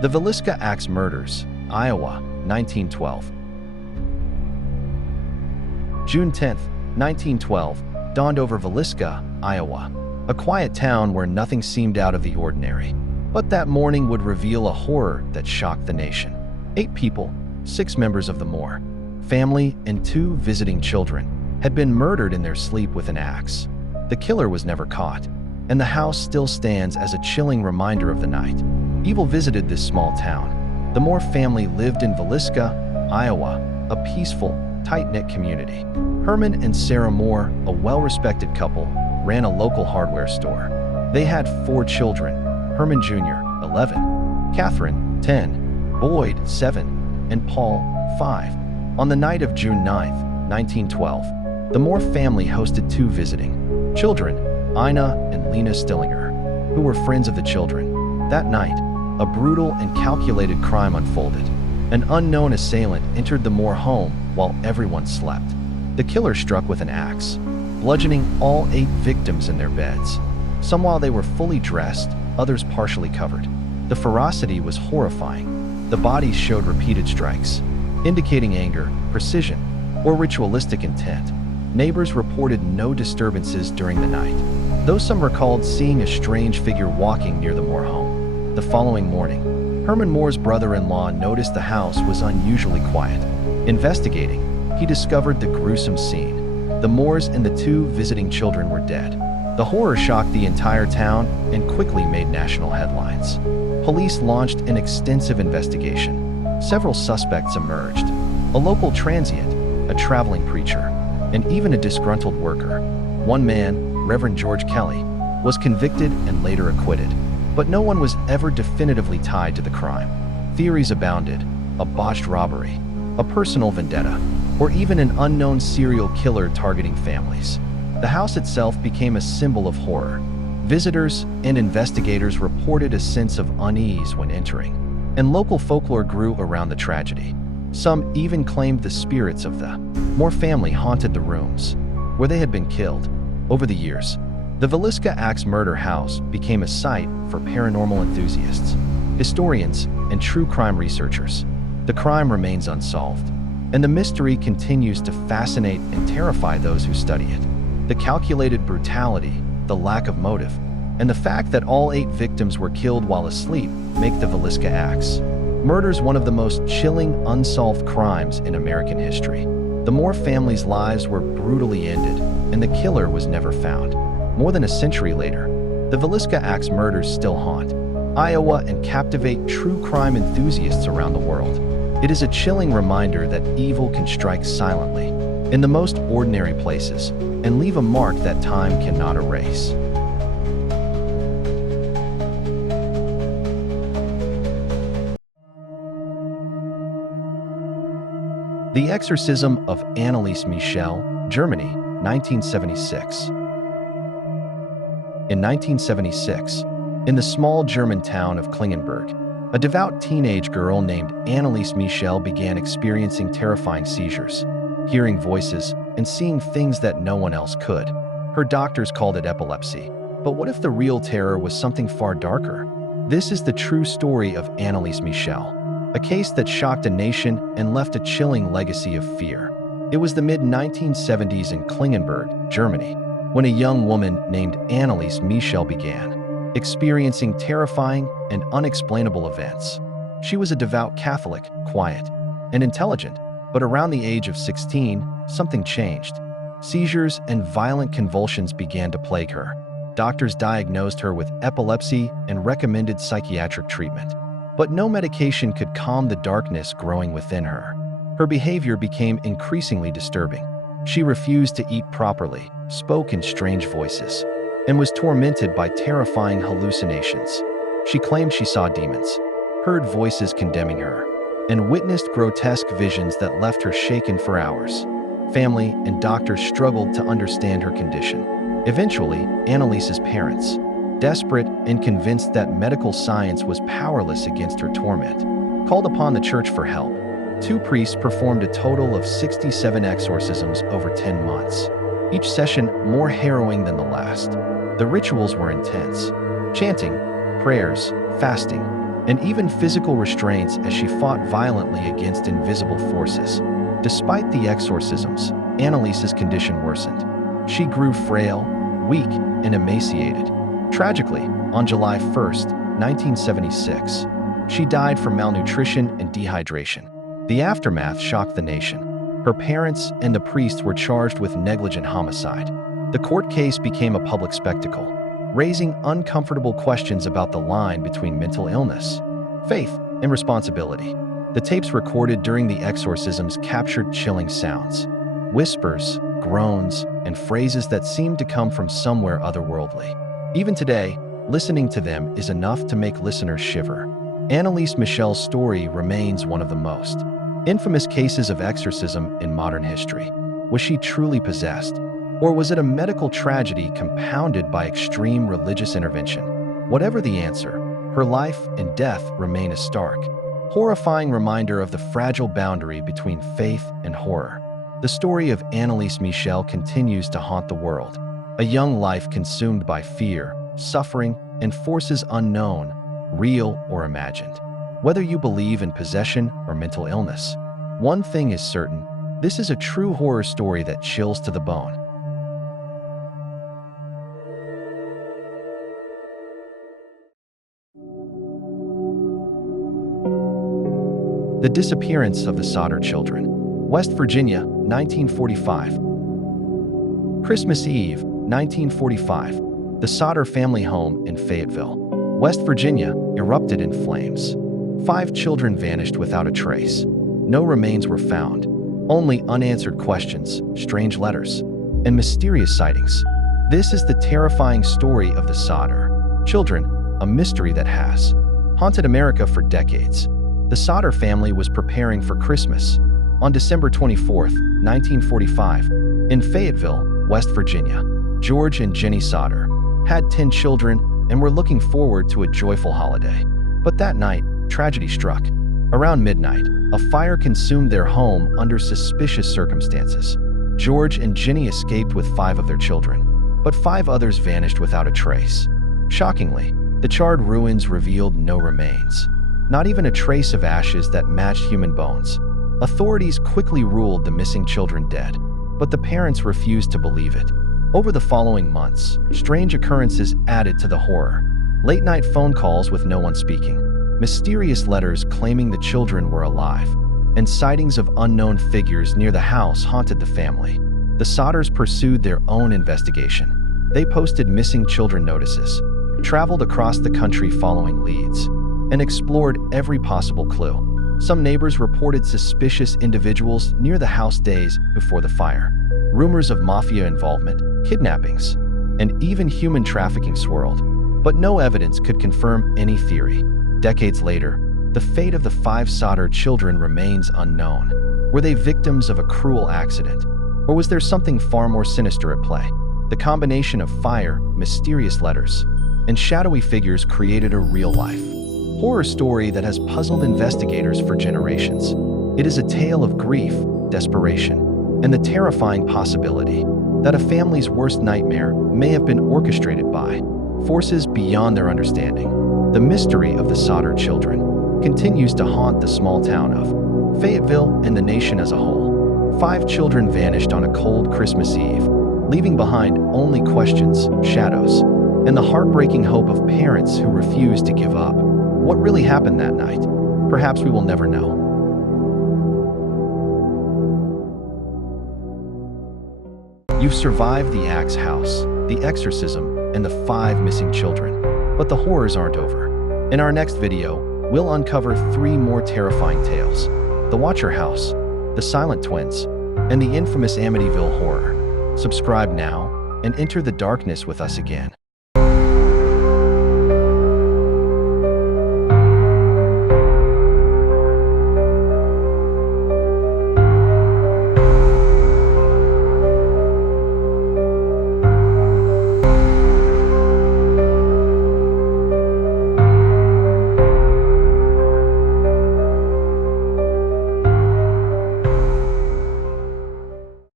The Villisca Axe Murders, Iowa, 1912. June 10, 1912, dawned over Villisca, Iowa, a quiet town where nothing seemed out of the ordinary. But that morning would reveal a horror that shocked the nation. 8 people, 6 members of the Moore family and 2 visiting children, had been murdered in their sleep with an axe. The killer was never caught, and the house still stands as a chilling reminder of the night evil visited this small town. The Moore family lived in Villisca, Iowa, a peaceful, tight-knit community. Herman and Sarah Moore, a well-respected couple, ran a local hardware store. They had 4 children: Herman Jr., 11, Catherine, 10, Boyd, 7, and Paul, 5. On the night of June 9, 1912, the Moore family hosted 2 visiting children, Ina and Lena Stillinger, who were friends of the children. That night, a brutal and calculated crime unfolded. An unknown assailant entered the Moore home while everyone slept. The killer struck with an axe, bludgeoning all 8 victims in their beds. Some while they were fully dressed, others partially covered. The ferocity was horrifying. The bodies showed repeated strikes, indicating anger, precision, or ritualistic intent. Neighbors reported no disturbances during the night, though some recalled seeing a strange figure walking near the Moore home. The following morning, Herman Moore's brother-in-law noticed the house was unusually quiet. Investigating, he discovered the gruesome scene. The Moores and the 2 visiting children were dead. The horror shocked the entire town and quickly made national headlines. Police launched an extensive investigation. Several suspects emerged: a local transient, a traveling preacher, and even a disgruntled worker. One man, Reverend George Kelly, was convicted and later acquitted, but no one was ever definitively tied to the crime. Theories abounded: a botched robbery, a personal vendetta, or even an unknown serial killer targeting families. The house itself became a symbol of horror. Visitors and investigators reported a sense of unease when entering, and local folklore grew around the tragedy. Some even claimed the spirits of the Moore family haunted the rooms where they had been killed. Over the years, the Villisca Axe Murder House became a site for paranormal enthusiasts, historians, and true crime researchers. The crime remains unsolved, and the mystery continues to fascinate and terrify those who study it. The calculated brutality, the lack of motive, and the fact that all 8 victims were killed while asleep make the Villisca Axe Murders one of the most chilling unsolved crimes in American history. The Moore family's lives were brutally ended, and the killer was never found. More than a century later, the Villisca Axe Murders still haunt Iowa and captivate true crime enthusiasts around the world. It is a chilling reminder that evil can strike silently, in the most ordinary places, and leave a mark that time cannot erase. The Exorcism of Anneliese Michel, Germany, 1976. In 1976, in the small German town of Klingenberg, a devout teenage girl named Anneliese Michel began experiencing terrifying seizures, hearing voices, and seeing things that no one else could. Her doctors called it epilepsy, but what if the real terror was something far darker? This is the true story of Anneliese Michel, a case that shocked a nation and left a chilling legacy of fear. It was the mid-1970s in Klingenberg, Germany, when a young woman named Anneliese Michel began experiencing terrifying and unexplainable events. She was a devout Catholic, quiet, and intelligent, but around the age of 16, something changed. Seizures and violent convulsions began to plague her. Doctors diagnosed her with epilepsy and recommended psychiatric treatment. But no medication could calm the darkness growing within her. Her behavior became increasingly disturbing. She refused to eat properly, spoke in strange voices, and was tormented by terrifying hallucinations. She claimed she saw demons, heard voices condemning her, and witnessed grotesque visions that left her shaken for hours. Family and doctors struggled to understand her condition. Eventually, Anneliese's parents, desperate and convinced that medical science was powerless against her torment, called upon the church for help. 2 priests performed a total of 67 exorcisms over 10 months, each session more harrowing than the last. The rituals were intense: chanting, prayers, fasting, and even physical restraints as she fought violently against invisible forces. Despite the exorcisms, Anneliese's condition worsened. She grew frail, weak, and emaciated. Tragically, on July 1st, 1976, she died from malnutrition and dehydration. The aftermath shocked the nation. Her parents and the priest were charged with negligent homicide. The court case became a public spectacle, raising uncomfortable questions about the line between mental illness, faith, and responsibility. The tapes recorded during the exorcisms captured chilling sounds, whispers, groans, and phrases that seemed to come from somewhere otherworldly. Even today, listening to them is enough to make listeners shiver. Anneliese Michel's story remains one of the most infamous cases of exorcism in modern history. Was she truly possessed? Or was it a medical tragedy compounded by extreme religious intervention? Whatever the answer, her life and death remain a stark, horrifying reminder of the fragile boundary between faith and horror. The story of Anneliese Michel continues to haunt the world, a young life consumed by fear, suffering, and forces unknown, real or imagined. Whether you believe in possession or mental illness, one thing is certain: this is a true horror story that chills to the bone. The Disappearance of the Sodder Children. West Virginia, 1945. Christmas Eve, 1945. The Sodder family home in Fayetteville, West Virginia, erupted in flames. 5 children vanished without a trace. No remains were found. Only unanswered questions, strange letters, and mysterious sightings. This is the terrifying story of the Sodder Children, a mystery that has haunted America for decades. The Sodder family was preparing for Christmas on December 24, 1945, in Fayetteville, West Virginia. George and Jenny Sodder had 10 children and were looking forward to a joyful holiday. But that night, tragedy struck. Around midnight, a fire consumed their home under suspicious circumstances. George and Jenny escaped with 5 of their children, but 5 others vanished without a trace. Shockingly, the charred ruins revealed no remains, not even a trace of ashes that matched human bones. Authorities quickly ruled the missing children dead, but the parents refused to believe it. Over the following months, strange occurrences added to the horror. Late-night phone calls with no one speaking, mysterious letters claiming the children were alive, and sightings of unknown figures near the house haunted the family. The Sodders pursued their own investigation. They posted missing children notices, traveled across the country following leads, and explored every possible clue. Some neighbors reported suspicious individuals near the house days before the fire. Rumors of mafia involvement, kidnappings, and even human trafficking swirled, but no evidence could confirm any theory. Decades later, the fate of the 5 Sodder children remains unknown. Were they victims of a cruel accident, or was there something far more sinister at play? The combination of fire, mysterious letters, and shadowy figures created a real-life horror story that has puzzled investigators for generations. It is a tale of grief, desperation, and the terrifying possibility that a family's worst nightmare may have been orchestrated by forces beyond their understanding. The mystery of the Sodder children continues to haunt the small town of Fayetteville and the nation as a whole. 5 children vanished on a cold Christmas Eve, leaving behind only questions, shadows, and the heartbreaking hope of parents who refused to give up. What really happened that night? Perhaps we will never know. You've survived the Axe House, the exorcism, and the 5 missing children. But the horrors aren't over. In our next video, we'll uncover 3 more terrifying tales: the Watcher House, the Silent Twins, and the infamous Amityville Horror. Subscribe now and enter the darkness with us again.